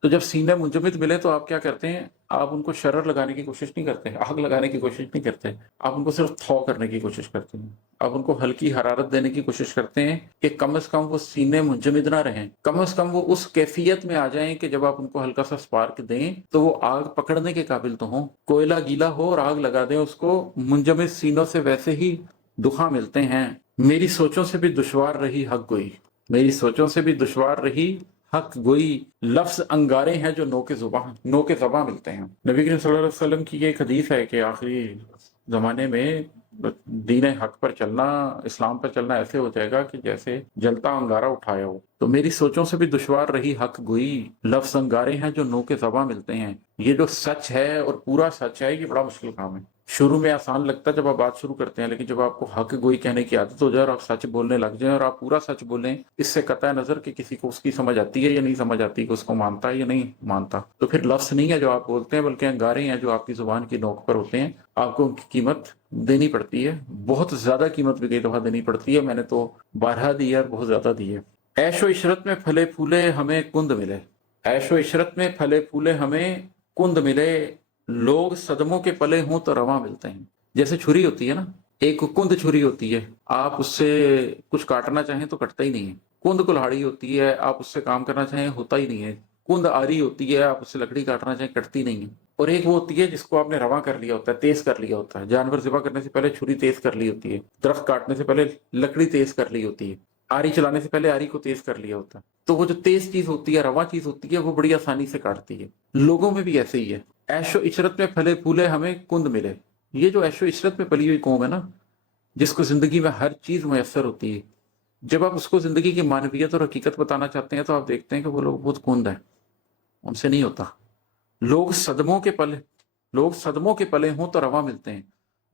تو جب سینے منجمد ملے تو آپ کیا کرتے ہیں؟ آپ ان کو شرر لگانے کی کوشش نہیں کرتے، آگ لگانے کی کوشش نہیں کرتے، آپ ان کو صرف تھو کرنے کی کوشش کرتے ہیں، آپ ان کو ہلکی حرارت دینے کی کوشش کرتے ہیں کہ کم از کم وہ سینے منجمد نہ رہیں، کم از کم وہ اس کیفیت میں آ جائیں کہ جب آپ ان کو ہلکا سا سپارک دیں تو وہ آگ پکڑنے کے قابل تو ہوں۔ کوئلہ گیلا ہو اور آگ لگا دیں اس کو، منجمد سینوں سے ویسے ہی دخان ملتے ہیں۔ میری سوچوں سے بھی دشوار رہی حق گوئی، میری سوچوں سے بھی دشوار رہی حق گوئی، لفظ انگارے ہیں جو نو کے زباں ملتے ہیں۔ نبی کریم صلی اللہ علیہ وسلم کی یہ ایک حدیث ہے کہ آخری زمانے میں دین حق پر چلنا، اسلام پر چلنا ایسے ہو جائے گا کہ جیسے جلتا انگارہ اٹھایا ہو۔ تو میری سوچوں سے بھی دشوار رہی حق گوئی، لفظ انگارے ہیں جو نو کے زباں ملتے ہیں۔ یہ جو سچ ہے اور پورا سچ ہے، یہ بڑا مشکل کام ہے۔ شروع میں آسان لگتا ہے جب آپ بات شروع کرتے ہیں، لیکن جب آپ کو حق گوئی کہنے کی عادت ہو جائے اور آپ سچ بولنے لگ جائیں اور آپ پورا سچ بولیں، اس سے قطع نظر کہ کسی کو اس کی سمجھ آتی ہے یا نہیں سمجھ آتی، کہ اس کو مانتا ہے یا نہیں مانتا، تو پھر لفظ نہیں ہے جو آپ بولتے ہیں بلکہ انگارے ہیں جو آپ کی زبان کی نوک پر ہوتے ہیں۔ آپ کو ان کی قیمت دینی پڑتی ہے، بہت زیادہ قیمت بھی کئی دفعہ دینی پڑتی ہے۔ میں نے تو بارہا دی ہے اور بہت زیادہ دی ہے۔ عیش و عشرت میں پھلے پھولے ہمیں کند ملے، عیش و عشرت میں پھلے پھولے ہمیں کند ملے، لوگ صدموں کے پلے ہوں تو رواں ملتے ہیں۔ جیسے چھری ہوتی ہے نا، ایک کند چھری ہوتی ہے، آپ اس سے کچھ کاٹنا چاہیں تو کٹتا ہی نہیں ہے۔ کند کلہاڑی ہوتی ہے، آپ اس سے کام کرنا چاہیں ہوتا ہی نہیں ہے۔ کند آری ہوتی ہے، آپ اس سے لکڑی کاٹنا چاہیں کٹتی نہیں ہے۔ اور ایک وہ ہوتی ہے جس کو آپ نے رواں کر لیا ہوتا ہے، تیز کر لیا ہوتا ہے۔ جانور ذبح کرنے سے پہلے چھری تیز کر لی ہوتی ہے، درخت کاٹنے سے پہلے لکڑی تیز کر لی ہوتی ہے، آری چلانے سے پہلے آری کو تیز کر لیا ہوتا ہے۔ تو وہ جو تیز چیز ہوتی ہے، رواں چیز ہوتی ہے، وہ بڑی آسانی سے کاٹتی ہے۔ لوگوں میں بھی ایسے ہی ہے، عیش و عشرت میں پھلے پھولے ہمیں کند ملے۔ یہ جو عیش و عشرت میں پلی ہوئی قوم ہے نا، جس کو زندگی میں ہر چیز میسر ہوتی ہے، جب آپ اس کو زندگی کی معنویت اور حقیقت بتانا چاہتے ہیں تو آپ دیکھتے ہیں کہ وہ لوگ بہت کند ہیں، ان سے نہیں ہوتا۔ لوگ صدموں کے پلے ہوں تو رواں ملتے ہیں۔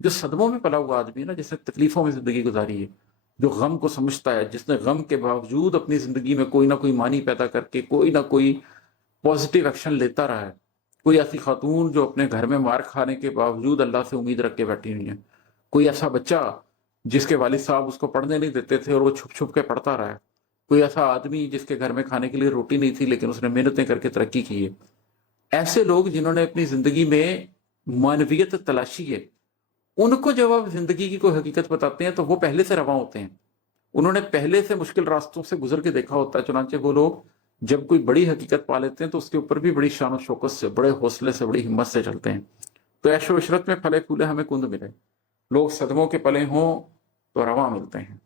جو صدموں میں پلا ہوا آدمی ہے نا، جس نے تکلیفوں میں زندگی گزاری ہے، جو غم کو سمجھتا ہے، جس نے غم کے باوجود اپنی زندگی میں کوئی نہ کوئی معنی پیدا کر کے کوئی نہ کوئی پازیٹیو ایکشن لیتا رہا ہے۔ کوئی ایسی خاتون جو اپنے گھر میں مار کھانے کے باوجود اللہ سے امید رکھ کے بیٹھی ہوئی ہے، کوئی ایسا بچہ جس کے والد صاحب اس کو پڑھنے نہیں دیتے تھے اور وہ چھپ چھپ کے پڑھتا رہا ہے، کوئی ایسا آدمی جس کے گھر میں کھانے کے لیے روٹی نہیں تھی لیکن اس نے محنتیں کر کے ترقی کی ہے۔ ایسے لوگ جنہوں نے اپنی زندگی میں معنویت تلاشی ہے، ان کو جب آپ زندگی کی کوئی حقیقت بتاتے ہیں تو وہ پہلے سے رواں ہوتے ہیں، انہوں نے پہلے سے مشکل راستوں سے گزر کے دیکھا ہوتا ہے۔ چنانچہ وہ لوگ جب کوئی بڑی حقیقت پا لیتے ہیں تو اس کے اوپر بھی بڑی شان و شوکت سے، بڑے حوصلے سے، بڑی ہمت سے چلتے ہیں۔ تو عیش و عشرت میں پھلے پھولے ہمیں کند ملے، لوگ صدموں کے پلے ہوں تو رواں ملتے ہیں۔